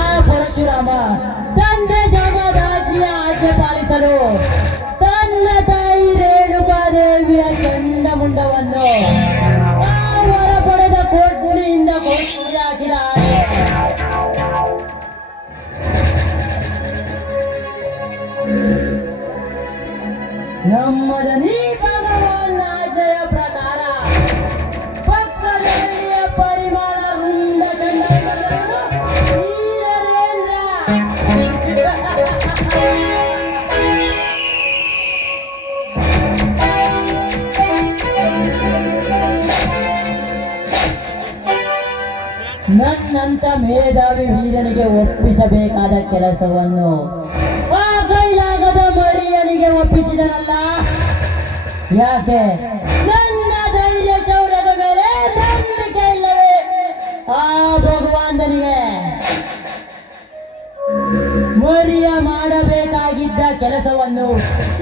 ಆ ಪರಶುರಾಮ ತಂದೆ ಜಾಮದಾಜ್ಞೆಯ ಆಜ್ಞೆ ಪಾಲಿಸಲು ತನ್ನ ತಾಯಿ ರೇಣುಕಾದೇವಿಯ ಚಂಡ ಮುಂಡವನ್ನು ಅವರ ಪಡೆದ ಕೋಟ್ನಿಯಿಂದ ಕೊಚ್ಚಿ ಹಾಕಿದ್ದಾರೆ. ನಮ್ಮದನಿ ಭಗವಾನ್ ಆಜ್ಞೆಯ ಪ್ರಕಾರ ಪಕ್ಕದಲ್ಲಿಯ ಪರಿಮಾಣ ರುಂಡ ಚಂಡವನ್ನು ನನ್ನಂತ ಮೇಧಾವಿ ವೀರನಿಗೆ ಒಪ್ಪಿಸಬೇಕಾದ ಕೆಲಸವನ್ನು ಆ ಕೈಲಾಗದ ಮರಿಯನಿಗೆ ಒಪ್ಪಿಸಿದನಲ್ಲ. ಯಾಕೆ? ನನ್ನ ಧೈರ್ಯ ಶೌರ್ಯದ ಮೇಲೆ ನಂಬಿಕೆ ಇಲ್ಲವೇ ಆ ಭಗವಂತನಿಗೆ? ಮರಿಯ ಮಾಡಬೇಕಾಗಿದ್ದ ಕೆಲಸವನ್ನು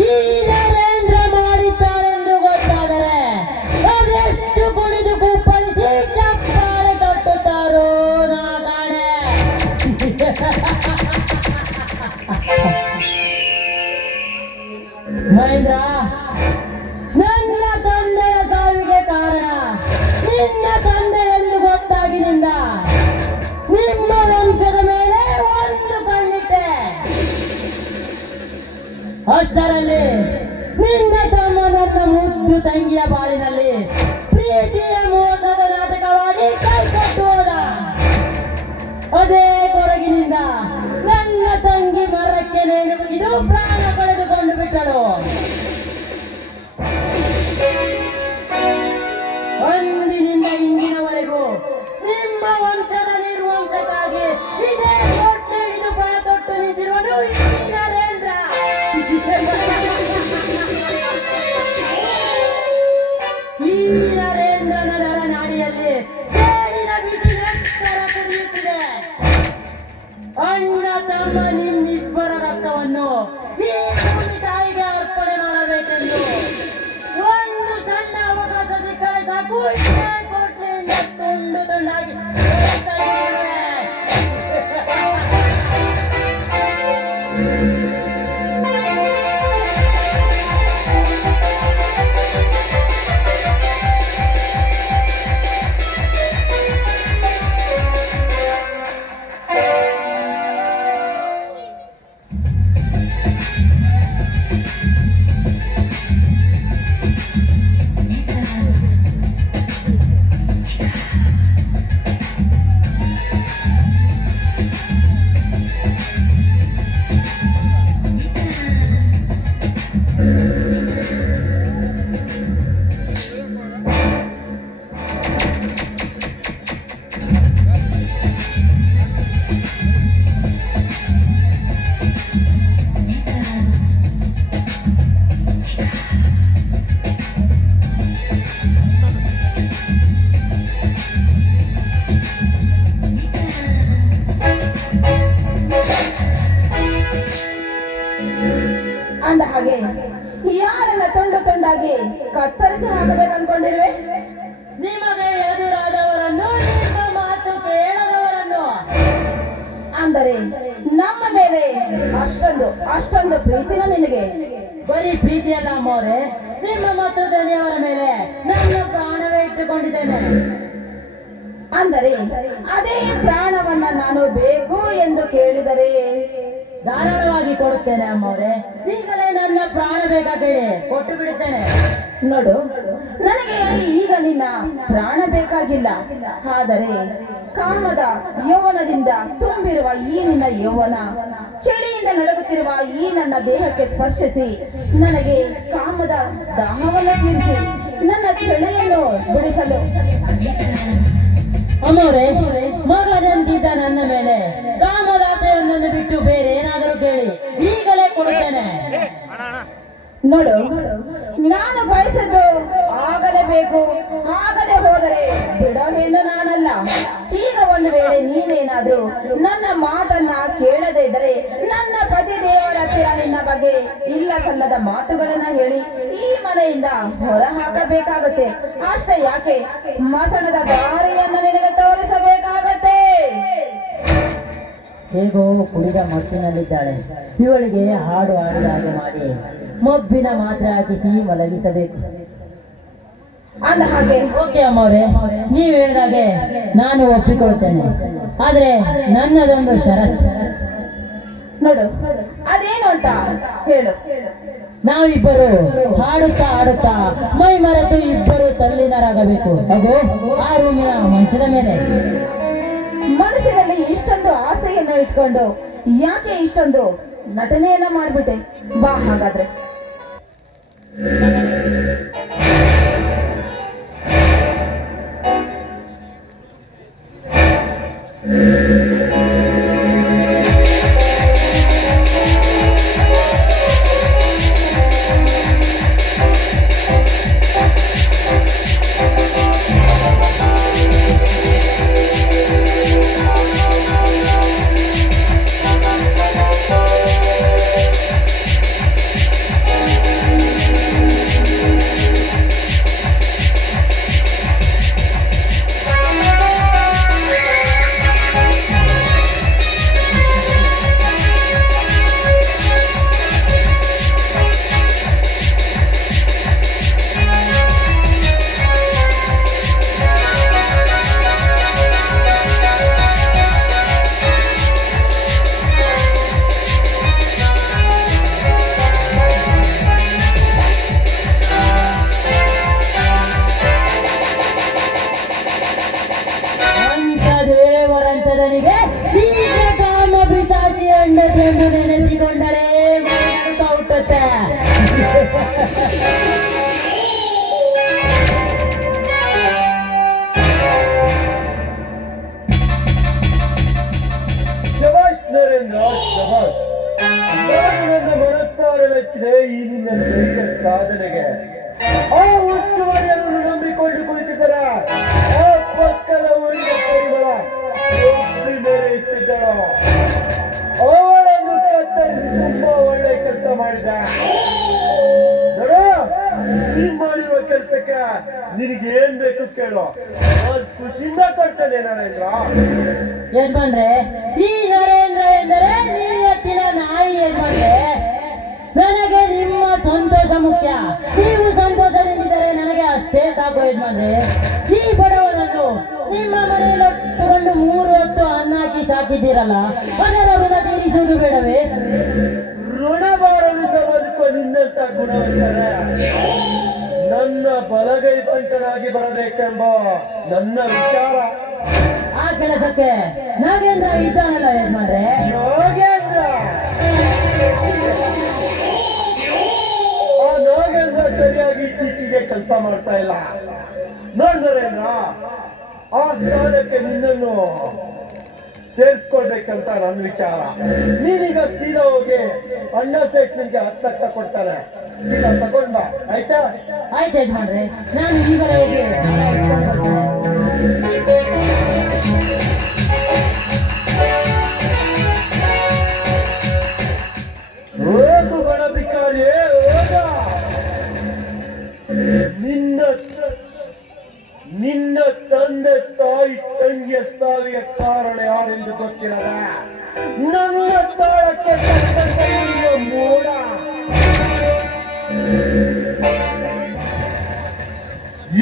ಈ ನರೇಂದ್ರ ಮಾಡಿದ್ದಾರೆಂದು ಗೊತ್ತಾದರೆ ಅದೆಷ್ಟು ಕುಣಿದು ಕುಪ್ಪಳಿಸಿ ಚಪ್ಪಾಳೆ ತಟ್ಟುತ್ತಾರೋ ನಾ ಕಾಣೆ. ಮಹೇಂದ್ರ, ನನ್ನ ತಂದೆಯ ಸಾವಿಗೆ ಕಾರಣ ನಿನ್ನ ತಂದೆ ಎಂದು ಗೊತ್ತಾಗಿನಿಂದ ನಿಮ್ಮ ವಂಶದ ಮೇಲೆ ಒಂದು ಕಣ್ಣಿಟ್ಟೆ. ಅಷ್ಟರಲ್ಲಿ ನಿನ್ನ ತಮ್ಮ ನನ್ನ ಮುದ್ದು ತಂಗಿಯ ಬಾಳಿನಲ್ಲಿ ಪ್ರೀತಿಯ ಮೋಸದ ನಾಟಕವಾಡಿ ಕೈ ಕೊಟ್ಟು ಹೋದ. ಅದೇ ಕೊರಗಿನಿಂದ ನನ್ನ ತಂಗಿ ಮರಕ್ಕೆ ನೇಣು ಬಿಗಿದು ಪ್ರಾಣ ಕಳೆದುಕೊಂಡು ಬಿಟ್ಟಳು. ಅಂದಿನಿಂದ ಇಂದಿನವರೆಗೂ ನಿಮ್ಮ ವಂಶದ ನಿರ್ವಂಶಕ್ಕಾಗಿ ಇದೇ ಕೋಟೆ ಹಿಡಿದು ಭಯ ತೊಟ್ಟು ನಿಂತಿರುವುದು ಈ ನರೇಂದ್ರ. ಈ ನರೇಂದ್ರನ ನರನಾಡಿಯಲ್ಲಿ ಸೇಡಿನ ಬಿಸಿ ನಂತರ ಕುದಿಯುತ್ತಿದೆ. ಅಣ್ಣ ತಮ್ಮ ನಿಮ್ಮಿಬ್ಬರ ರಕ್ತವನ್ನು ಈ ಭೂಮಿ ತಾಯಿಗೆ ಅರ್ಪಣೆ ಮಾಡಬೇಕೆಂದು ಒಂದು ಸಣ್ಣ ಅವಕಾಶ ಸಿಕ್ಕರೆ ಸಾಕು, ಇದೇ ಕೋಟೆಯಿಂದ ತುಂಡು ತುಂಡಾಗಿ ಹೋಗ್ತಾ ಇದ್ದೇವೆ. ಅಂದ ಹಾಗೆ ಯಾರನ್ನ ತುಂಡು ತುಂಡಾಗಿ ಕತ್ತರಿಸಿ ಹಾಕಬೇಕು ಅನ್ಕೊಂಡಿರುವೆ? ನಿಮಗೆ ಎದುರಾದವರನ್ನು, ನಿಮ್ಮ ಮಾತು ಕೇಳದವರನ್ನು. ಅಂದರೆ ನಮ್ಮ ಮೇಲೆ ಅಷ್ಟೊಂದು ಪ್ರೀತಿನ ನಿನಗೆ? ಬರೀ ಪ್ರೀತಿಯಲ್ಲ ಅಮ್ಮವ್ರೆ, ನಿಮ್ಮ ಮತ್ತು ದನಿಯವರ ಮೇಲೆ ನನ್ನ ಪ್ರಾಣವೇ ಇಟ್ಟುಕೊಂಡಿದ್ದೇನೆ. ಅಂದರೆ ಅದೇ ಪ್ರಾಣವನ್ನ ನಾನು ಬೇಕು ಎಂದು ಕೇಳಿದರೆ ಧಾರಾಳವಾಗಿ ಕೊಡುತ್ತೇನೆ ಅಮ್ಮವ್ರೆ. ಈಗಲೇ ನನ್ನ ಪ್ರಾಣ ಬೇಕಾಗಲಿ, ಕೊಟ್ಟು ಬಿಡುತ್ತೇನೆ. ನೋಡು, ನನಗೆ ಈಗ ನಿನ್ನ ಪ್ರಾಣ ಬೇಕಾಗಿಲ್ಲ. ಆದರೆ ಕಾಮದ ಯೌವನದಿಂದ ತುಂಬಿರುವ ಈ ನಿನ್ನ ಯೌವನ, ಚಳಿಯಿಂದ ನಡುಗುತ್ತಿರುವ ಈ ನನ್ನ ದೇಹಕ್ಕೆ ಸ್ಪರ್ಶಿಸಿ ನನಗೆ ಕಾಮದ ದಾಹವನ್ನು ತೀರಿಸಿ ನನ್ನ ಚಳಿಯನ್ನು ಬಿಡಿಸಲು. ಅಮ್ಮವ್ರೆ, ಮಗನಂತಿದ್ದ ನನ್ನ ಮೇಲೆ ಕಾಮದಾಸೆಯೊಂದನ್ನು ಬಿಟ್ಟು ಬೇರೆ ಏನಾದರೂ ಕೇಳಿ, ಈಗಲೇ ಕೊಡುತ್ತೇನೆ. ನೋಡು, ನಾನು ಬಯಸದ್ದು ಆಗಲೇಬೇಕು. ಆಗದೆ ಹೋದರೆ ಬಿಡೋ ಹೆಣ್ಣು ನಾನಲ್ಲ. ಈಗ ಒಂದು ವೇಳೆ ನೀನೇನಾದ್ರೂ ನನ್ನ ಮಾತನ್ನ ಕೇಳದೇ ಇದ್ದರೆ ನನ್ನ ಪತಿ ದೇವರ ಹತ್ತಿರ ನಿನ್ನ ಬಗ್ಗೆ ಇಲ್ಲ ಸಲ್ಲದ ಮಾತುಗಳನ್ನ ಹೇಳಿ ಈ ಮನೆಯಿಂದ ಹೊರ ಹಾಕಬೇಕಾಗುತ್ತೆ. ಅಷ್ಟೇ ಯಾಕೆ, ಮಸಣದ ದಾರಿಯನ್ನು ನಿನಗೆ ತೋರಿಸಬೇಕಾಗತ್ತೆ. ಹೇಗೋ ಕುಡಿದ ಮತ್ತಿನಲ್ಲಿದ್ದಾಳೆ. ಇವಳಿಗೆ ಹಾಡು ಹಾಡಿದ ಹಾಗೆ ಮಾಡಿ ಮಬ್ಬಿನ ಮಾತ್ರೆ ಹಾಕಿಸಿ ಮಲಗಿಸಬೇಕು. ಅಂದ ಹಾಗೆ ಓಕೆ ಅಮ್ಮವ್ರೆ, ನೀವು ಹೇಳಿದಾಗೆ ನಾನು ಒಪ್ಪಿಕೊಳ್ತೇನೆ. ಆದ್ರೆ ನನ್ನದೊಂದು ಷರತ್ತು. ನೋಡು, ಅದೇನು ಅಂತ ಹೇಳು. ನಾವಿಬ್ಬರು ಹಾಡುತ್ತಾ ಹಾಡುತ್ತಾ ಮೈ ಮರೆತು ಇಬ್ಬರು ತಲ್ಲಿನರಾಗಬೇಕು. ಅದು ಆ ರೂಮಿನ ಮಂಚದ ಮೇಲೆ. ಮನಸ್ಸಿನಲ್ಲಿ ಇಷ್ಟೊಂದು ಆಸೆಯನ್ನು ಇಟ್ಕೊಂಡು ಯಾಕೆ ಇಷ್ಟೊಂದು ನಟನೆಯನ್ನ ಮಾಡ್ಬಿಟ್ಟೆ? ಬಾ ಹಾಗಾದ್ರೆ. ಎಂದು ನೆನೆಸಿಕೊಂಡರೆ ಮನಸ್ಸು ಹುಟ್ಟುತ್ತೆ. ಶಬಾಷ್ ನರೇಂದ್ರ, ಶಬಾಷ್. ನಾನು ನನ್ನ ಮನಸ್ಸಾರೆ ಮೆಚ್ಚಿದೆ ಈ ನಿನ್ನ ದೈಹಿಕ ಸಾಧನೆಗೆ. ಆ ಉಚ್ಚುವರಿಯನ್ನು ನಂಬಿಕೊಂಡು ಕುಳಿತಿದ್ದರ ಆ ಪಕ್ಕದ ಊರಿನ ಪರಿಮಳ ಒಬ್ಬಿ ಮೇಲೆ ಇಟ್ಟಿದ್ದಳು. ಅವಳನ್ನು ಕತ್ತರಿಸಿ ತುಂಬಾ ಒಳ್ಳೆ ಕೆಲಸ ಮಾಡಿದ. ನೀನ್ ಮಾಡಿರುವ ಕೆಲಸಕ್ಕೆ ನಿನಗೆ ಏನ್ ಬೇಕು ಕೇಳು, ನಾನು ಖುಷಿಯಿಂದ ಕೊಡ್ತೇನೆ ನರೇಂದ್ರ. ಯಜಮಾನ್ರೆ, ಈ ನರೇಂದ್ರ ಎಂದರೆ ನೀಯತ್ತಿನ ನಾಯಿ ಯಜಮಾನ್ರೆ. ನನಗೆ ನಿಮ್ಮ ಸಂತೋಷ ಮುಖ್ಯ. ನೀವು ಸಂತೋಷದಿಂದಿದ್ದರೆ ನನಗೆ ಅಷ್ಟೇ ಸಾಕು ಯಜಮಾನ್ರೆ. ಈ ಬಡವನನ್ನು ನಿಮ್ಮ ಮನೆಯಲ್ಲಿಟ್ಟುಕೊಂಡು 3 ಹೊತ್ತು ಅನ್ನ ಹಾಕಿ ಸಾಕಿದ್ದೀರಲ್ಲ, ಅದರ ಋಣ ತೀರಿಸುವುದು ಬೇಡವೇ? ಋಣಭಾರದಿಂದ ಬದುಕುವ ನಿನ್ನಂತ ಗುಣವಂತರೆ ನನ್ನ ಬಲಗೈ ಬಂಟನಾಗಿ ಬರಬೇಕೆಂಬ ನನ್ನ ವಿಚಾರ. ಆ ಕೆಲಸಕ್ಕೆ ನಾಗೇಂದ್ರ ಇದ್ದಾನಲ್ಲ ಯಜಮಾನ್ರೆ. ನಾಗೇಂದ್ರ, ಆ ನಾಗೇಂದ್ರ ಸರಿಯಾಗಿ ಇತ್ತೀಚೆಗೆ ಕೆಲಸ ಮಾಡ್ತಾ ಇಲ್ಲ. ನೋಡ್ನರೇಂದ್ರ, ಆ ಸ್ಥಾನಕ್ಕೆ ನಿನ್ನನ್ನು ಸೇರಿಸ್ಕೊಳ್ಬೇಕಂತ ನನ್ನ ವಿಚಾರ. ನೀನೀಗ ಸೀದಾ ಹೋಗಿ ಅಣ್ಣ ಸೇಟ್ ನಿನ್ಗೆ 10 ಲಕ್ಷ ಕೊಡ್ತಾರೆ, ಸೀದಾ ತಗೊಂಡ ಆಯ್ತಾ? ಆಯ್ತು ಯಜಮಾನ್ರೆ, ನಾನು ಈಗಲೇ ಹೋಗಿ ಹಣ ಇಸ್ಕೊಂಡು ಬರ್ತೇನೆ. ಹೋಗು ಬಡ ಭಿಕಾರಿಯೇ, ಹೋಗ. ನಿನ್ನ ತಂದೆ ತಾಯಿ ತಂಗಿಯ ಸಾವಿಗೆ ಕಾರಣ ಯಾರೆಂದು ಗೊತ್ತಿರಲ್ಲ. ನನ್ನ ತಾಳಕ್ಕೆ ತಕ್ಕಂತೆ ನಿನ್ನ ಮೋಡ.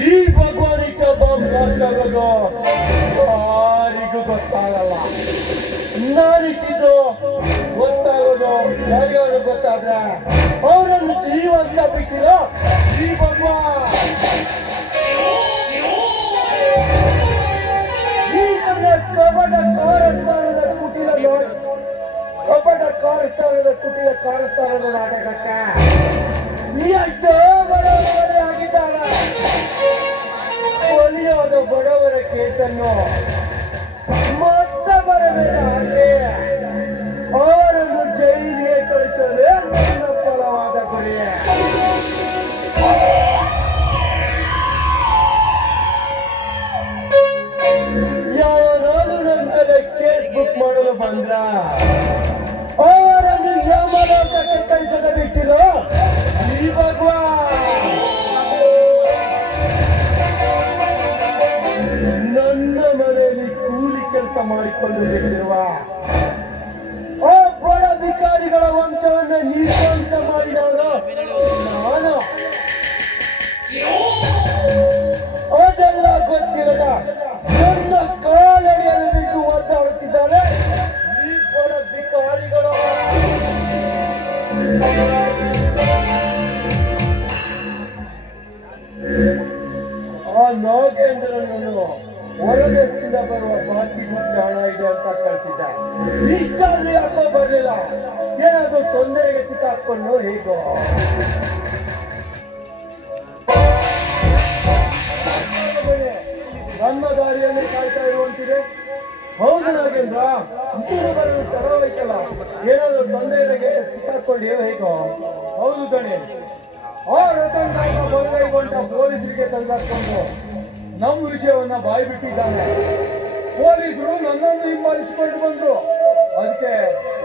ಈ ಭಗವಾನಿಕ ಬಾಂಬ್ ಗೊತ್ತಾಗೋದು ಯಾರಿಗೂ ಗೊತ್ತಾಗಲ್ಲ. ನಾನಿಟ್ಟಿದ್ದು ಗೊತ್ತಾಗೋದು ಯಾರಿಗಾದ್ರು ಗೊತ್ತಾದ್ರೆ ಅವರನ್ನು ಜೀವಂತ ಬಿಟ್ಟಿರೋ ಈ ಭಗವಾನ್. ಈ ನನ್ನ ಕಪಟ ಕಾರಸ್ಥಾನದ ಕುಟಿಲ ಕಾರಸ್ಥಾನದ ನಾಟಕಕ್ಕೆ ಎಷ್ಟೋ ಬಡವರೇ ಆಗಿದ್ದಾರೆ. ಬಲಿಯಾದ ಬಡವರ ಕೇಸನ್ನು ಮತ್ತೊಬ್ಬರ ಮೇಲೆ ಹಾಕಿ ಅವರನ್ನು ಜೈಲಿಗೆ ಕಳಿಸಲೇ ನನ್ನ ಫಲವಾದ ಗುರಿ. ಯಾರಾದರೂ ನನ್ನ ಮೇಲೆ ಕೇಸ್ ಬುಕ್ ಮಾಡಲು ಬಂದ್ರ ಅವರನ್ನು ಯಮಲೋಕಕ್ಕೆ ಕಳಿಸದ ಬಿಟ್ಟಿರೋ ಈ ಭಗವಾನ್. ನನ್ನ ಮನೆಯಲ್ಲಿ ಕೂಲಿ ಕೆಲಸ ಮಾಡಿಕೊಂಡು ಬಿಟ್ಟಿರುವ ಬಾಕಿ ದುಡ್ಡು ಹಣ ಇದೆ ಅಂತ ಕಳ್ಸಿದ್ದ. ಇಷ್ಟಾದ್ರೂ ಯಾಕೋ ಬರ್ಲಿಲ್ಲ? ಏನಾದ್ರು ತೊಂದರೆಗೆ ಸಿಕ್ಕಾಕೊಂಡು ಹೇಗೋ? ನನ್ನ ದಾರಿಯನ್ನು ಕಾಯ್ತಾ ಇರುವಂತಿದೆ. ಹೌದು ನಾಗೇಂದ್ರ, ನೀನು ಬರಲು ತಡವಾಯ್ತಲ್ಲ, ಏನಾದ್ರು ತೊಂದರೆಗೆ ಸಿಕ್ಕಾಕೊಂಡು ಹೇಗೋ? ಹೌದು ಕಣೆ, ಆ ರತನ್ ಬರಗೈಗೊಂಡ ಪೊಲೀಸರಿಗೆ ತಂದಾಕೊಂಡು ನಮ್ಮ ವಿಷಯವನ್ನ ಬಾಯಿ ಬಿಟ್ಟಿದ್ದಾನೆ. ಪೊಲೀಸರು ನನ್ನನ್ನು ಹಿಂಬಾಲಿಸಿಕೊಂಡು ಬಂದ್ರು. ಅದಕ್ಕೆ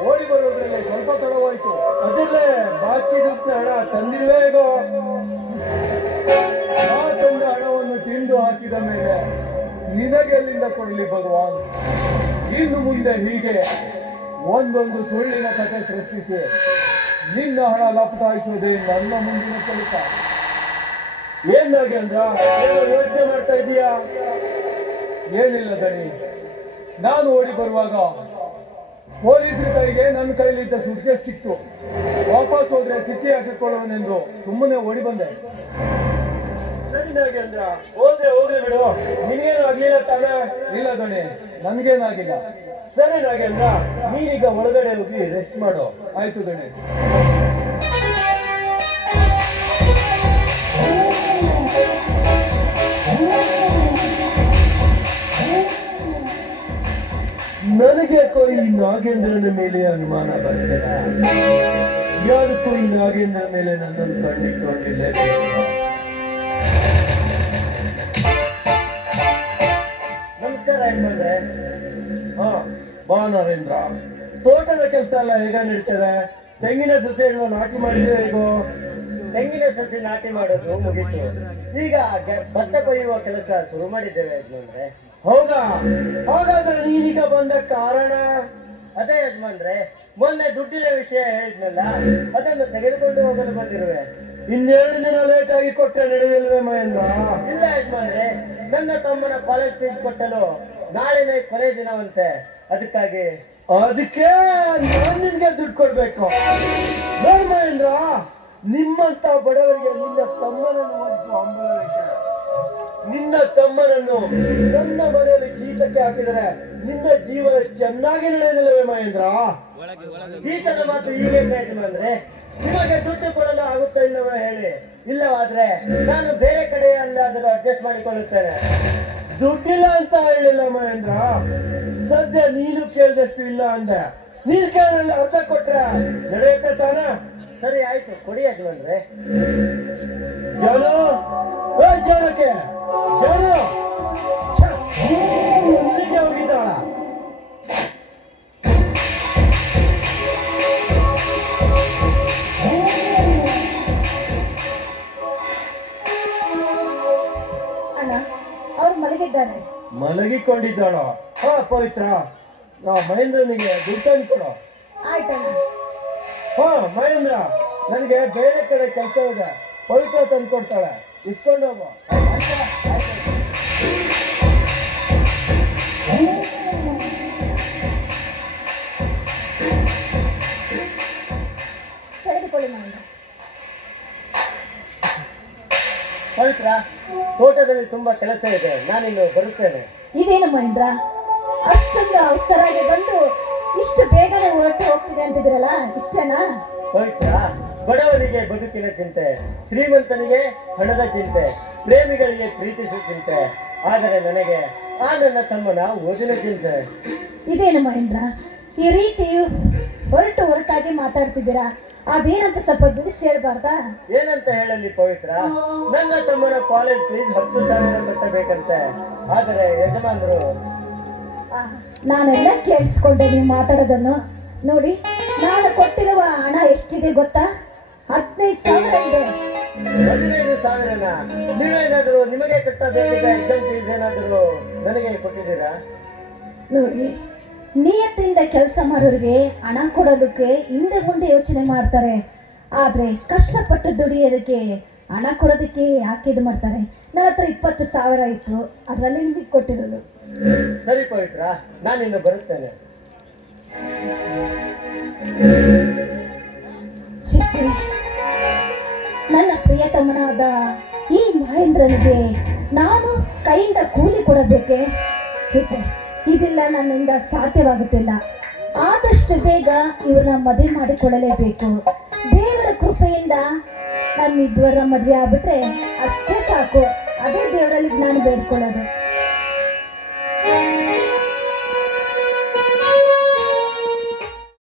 ಓಡಿ ಬರೋದ್ರಲ್ಲಿ ಸ್ವಲ್ಪ ತಡವಾಯ್ತು. ಅದರಲ್ಲೇ ಬಾಕಿ ದುಡ್ಡು ಹಣ ತಂದಿಲ್ವೇ ಹೇಗೋ? ಆ ತಂದ ಹಣವನ್ನು ತಿಂದು ಹಾಕಿದ ಮೇಲೆ ನಿನಗೆಲ್ಲಿಂದ ಕೊಡಲಿ ಭಗವಾನ್? ಇನ್ನು ಮುಂದೆ ಹೀಗೆ ಒಂದೊಂದು ಸುಳ್ಳಿನ ಕಥೆ ಸೃಷ್ಟಿಸಿ ನಿನ್ನ ಹಣ ಲಪಟಾಯಿಸುವುದೇ ನನ್ನ ಮುಂದಿನ ಕೆಲಸ. ಏನಾಗೇಂದ್ರ, ಏನೋ ಯೋಚನೆ ಮಾಡ್ತಾ ಇದೀಯಾ? ಏನಿಲ್ಲ ದಣಿ, ನಾನು ಓಡಿ ಬರುವಾಗ ಪೊಲೀಸರ ಕೈಗೆ ನನ್ನ ಕೈಲಿದ್ದ ಸುಟ್ಕೇಸ್ ಸಿಕ್ತು. ವಾಪಸ್ ಹೋದ್ರೆ ಸಿಕ್ಕಿ ಹಾಕಿಕೊಳ್ಳುವನೆಂದು ಸುಮ್ಮನೆ ಓಡಿ ಬಂದೆ. ಸರಿ ನಾಗೇಂದ್ರ, ಹೋದ್ರೆ ಹೋಗ್ಲಿ ಬಿಡು, ನಿನ್ಗೇನು ಆಗ್ಲಿಲ್ಲ ತಾನೇ? ಇಲ್ಲ ದಣಿ, ನನ್ಗೇನಾಗಿಲ್ಲ. ಸರಿ ನಾಗೇಂದ್ರ, ನೀನೀಗ ಒಳಗಡೆ ಹೋಗಿ ರೆಸ್ಟ್ ಮಾಡು. ಆಯ್ತು ದಣಿ. ನನಗೆ ಈ ನಾಗೇಂದ್ರನ ಮೇಲೆ ಅನುಮಾನ ಬರ್ತದ. ಯಾರಕ್ಕೂ ಈ ನಾಗೇಂದ್ರ ಮೇಲೆ ನನ್ನನ್ನು ಕಂಡಿಕೊಂಡಿಲ್ಲ. ನಮಸ್ಕಾರ ಯಜಮಾನ್ರೆ. ಹಾ ಬಾ ನರೇಂದ್ರ. ತೋಟದ ಕೆಲಸ ಎಲ್ಲ ಹೇಗ ನಡೀತದೆ? ತೆಂಗಿನ ಸಸಿಗಳನ್ನು ನಾಟಿ ಮಾಡಿದ್ರೆ ಹೇಗೋ? ತೆಂಗಿನ ಸಸಿ ನಾಟಿ ಮಾಡೋದು ಮುಗಿತು. ಈಗ ಭತ್ತ ಕೊಯ್ಯುವ ಕೆಲಸ ಶುರು ಮಾಡಿದ್ದೇವೆ ಯಜಮಾನ್ರೆ. ಹೌದಾ? ಹಾಗಾದ್ರೆ ನೀನೀಗ ಬಂದ ಕಾರಣ? ಅದೇ ಯಜಮಾನ್ರೆ, ಮೊನ್ನೆ ದುಡ್ಡಿನ ವಿಷಯ ಹೇಳಿದ್ನಲ್ಲ, ಅದನ್ನು ತೆಗೆದುಕೊಂಡು ಹೋಗಲು ಬಂದಿರುವೆ. ಇನ್ನೆರಡು ದಿನ ಲೇಟ್ ಆಗಿ ಕೊಟ್ಟೆ ನಡೆದಿಲ್ವೇ ಮಹೇಂದ್ರ? ಇಲ್ಲ ಯಜಮಾನ್ರೆ, ನನ್ನ ತಮ್ಮನ ಕಾಲೇಜ್ ಫೀಸ್ ಕೊಟ್ಟಲು ನಾಳೆನೇ ಕೊನೆ ದಿನವಂತೆ. ಅದಕ್ಕೆ ನಾನು ನಿನ್ಗೆ ದುಡ್ಡು ಕೊಡ್ಬೇಕು. ನೋಡಿ ಮಹೇಂದ್ರ, ನಿಮ್ಮಂತ ಬಡವರಿಗೆ ನಿನ್ನ ತಮ್ಮನನ್ನು ಓದಿಸುವ ಹಂಬಲ ವಿಷಯ. ನಿನ್ನ ತಮ್ಮನನ್ನು ನನ್ನ ಮನೆಯಲ್ಲಿ ಜೀತಕ್ಕೆ ಹಾಕಿದರೆ ನಿನ್ನ ಜೀವನ ಚೆನ್ನಾಗಿ ನಡೆಯಲಿಲ್ಲವೇ ಮಹೇಂದ್ರ? ಜೀತದ ಮಾತು ಹೀಗೆ ಯಜಮಾನ್ರೆ, ನಿಮಗೆ ದುಡ್ಡು ಕೊಡಲು ಆಗುತ್ತಾ ಇಲ್ಲವೇ ಹೇಳಿ? ಇಲ್ಲವಾದ್ರೆ ನಾನು ಬೇರೆ ಕಡೆಯಲ್ಲಾದರೂ ಅಡ್ಜಸ್ಟ್ ಮಾಡಿಕೊಳ್ಳುತ್ತೇನೆ. ದುಡ್ಡಿಲ್ಲ ಅಂತ ಹೇಳಿಲ್ಲ ಮಹೇಂದ್ರ, ಸದ್ಯ ನೀನು ಕೇಳಿದಷ್ಟು ಇಲ್ಲ ಅಂದೆ. ನೀನು ಕೇಳಲ್ಲ, ಅರ್ಥ ಕೊಟ್ರೆ ನಡೆಯುತ್ತೆ ತಾನ? ಸರಿ ಆಯ್ತು, ಕೊಡಿ ಯಜಮಾನ್ರೆ. ಜಾನು, ಜಾನಕ್ಕೆ ಜಾನು ಇಲ್ಲಿಗೆ ಹೋಗಿದ್ದಾಳ. ಅಣ್ಣ, ಅವ್ರು ಮಲಗಿದ್ದಾರೆ. ಮಲಗಿಕೊಂಡಿದ್ದಾಳ? ಹಾ ಪವಿತ್ರ, ಮಹೇಂದ್ರನಿಗೆ ದುಡ್ಡು ತಂದು ಕೊಡು. ಆಯ್ತಣ್ಣ. ಹಾ ಮಹೇಂದ್ರ, ನನಗೆ ಬೇರೆ ಕಡೆ ಕೆಲಸ ಇದೆ, ಪವಿತ್ರ ತಂದು ಕೊಡ್ತಾಳೆ, ಇಸ್ಕೊಂಡು ಹೋಗು. ತೆಗೆದುಕೊಳ್ಳಿ ಮಹೇಂದ್ರ. ಪವಿತ್ರ, ತೋಟದಲ್ಲಿ ತುಂಬಾ ಕೆಲಸ ಇದೆ, ನಾನಿನ್ನು ಬರುತ್ತೇನೆ. ಇದೇನು ಮಹೇಂದ್ರ, ಅಷ್ಟೊಂದು ಅವಸರಾಗಿ ಬಂದು ಇಷ್ಟು ಬೇಗನೆ ಹೊರಟು ಹೋಗ್ತಿದೆ ಅಂತಿದ್ರಲ್ಲ, ಇಷ್ಟೇನಾ? ಪವಿತ್ರ, ಬಡವನಿಗೆ ಬದುಕಿನ ಚಿಂತೆ, ಶ್ರೀಮಂತನಿಗೆ ಹಣದ ಚಿಂತೆ, ಪ್ರೇಮಿಗಳಿಗೆ ಪ್ರೀತಿಸುವ ಚಿಂತೆ, ಆದರೆ ನನಗೆ ಆ ನನ್ನ ತಮ್ಮನ ಓದಿನ ಚಿಂತೆ. ಇದೇನು ಮಹೇಂದ್ರ, ಈ ರೀತಿ ಹೊರಟಾಗಿ ಮಾತಾಡ್ತಿದ್ದೀರಾ? ಅದೇನಂತ ಸ್ವಲ್ಪ ಬಿಡಿಸಿ ಹೇಳ್ಬಾರ್ದಾ? ಏನಂತ ಹೇಳಲಿ ಪವಿತ್ರ, ನನ್ನ ತಮ್ಮನ ಕಾಲೇಜ್ ಫೀಸ್ 10,000 ಕಟ್ಟಬೇಕಂತೆ. ಆದರೆ ಯಜಮಾನರು, ನಾನೆಲ್ಲ ಕೇಳಿಸ್ಕೊಂಡೆ ನೀವು ಮಾತಾಡೋದನ್ನು. ನೋಡಿ, ನಾನು ಕೊಟ್ಟಿರುವ ಹಣ ಎಷ್ಟಿದೆ ಗೊತ್ತಾ? 15,000 ಇದೆ. 15,000? ನೀವೇನಾದರೂ ನಿಮಗೆ ಕಟ್ಟಬೇಕಿದ್ದ ಎಕ್ಸಾಮ್ ಫೀಸ್ ಏನಾದರೂ ನನಗೆ ಕೊಟ್ಟಿದ್ದೀರಾ? ನೋಡಿ, ನಿಯತ್ತಿಂದ ಕೆಲಸ ಮಾಡೋರಿಗೆ ಹಣ ಕೊಡೋದಕ್ಕೆ ಹಿಂದೆ ಮುಂದೆ ಯೋಚನೆ ಮಾಡ್ತಾರೆ, ಆದ್ರೆ ಕಷ್ಟಪಟ್ಟು ದುಡಿಯೋದಕ್ಕೆ ಹಣ ಕೊಡೋದಕ್ಕೆ ಯಾಕೆ ಇದು ಮಾಡ್ತಾರೆ? ನನ್ನ ಹತ್ರ 20,000 ಇತ್ತು, ಅದರಲ್ಲಿ ನಿಮಗೆ ಕೊಟ್ಟಿರೋದು. ಸರಿ ಪವಿತ್ರ, ನಾನಿನ್ನು ಬರುತ್ತೇನೆ. ನನ್ನ ಪ್ರಿಯತಮನಾದ ಈ ಮಹೇಂದ್ರನಿಗೆ ನಾನು ಕೈಯಿಂದ ಕೂಲಿ ಕೊಡಬೇಕೆ? ಇದೆಲ್ಲ ನನ್ನಿಂದ ಸಾಧ್ಯವಾಗುತ್ತಿಲ್ಲ. ಆದಷ್ಟು ಬೇಗ ಇವ್ರನ್ನ ಮದುವೆ ಮಾಡಿಕೊಳ್ಳಲೇಬೇಕು. ದೇವರ ಕೃಪೆಯಿಂದ ನಮ್ಮಿಬ್ಬರ ಮದುವೆ ಆಗ್ಬಿಟ್ರೆ ಅಷ್ಟೇ ಸಾಕು. ಅದೇ ದೇವರಲ್ಲಿ ನಾನು ಬೇಡ್ಕೊಳ್ಳೋದು.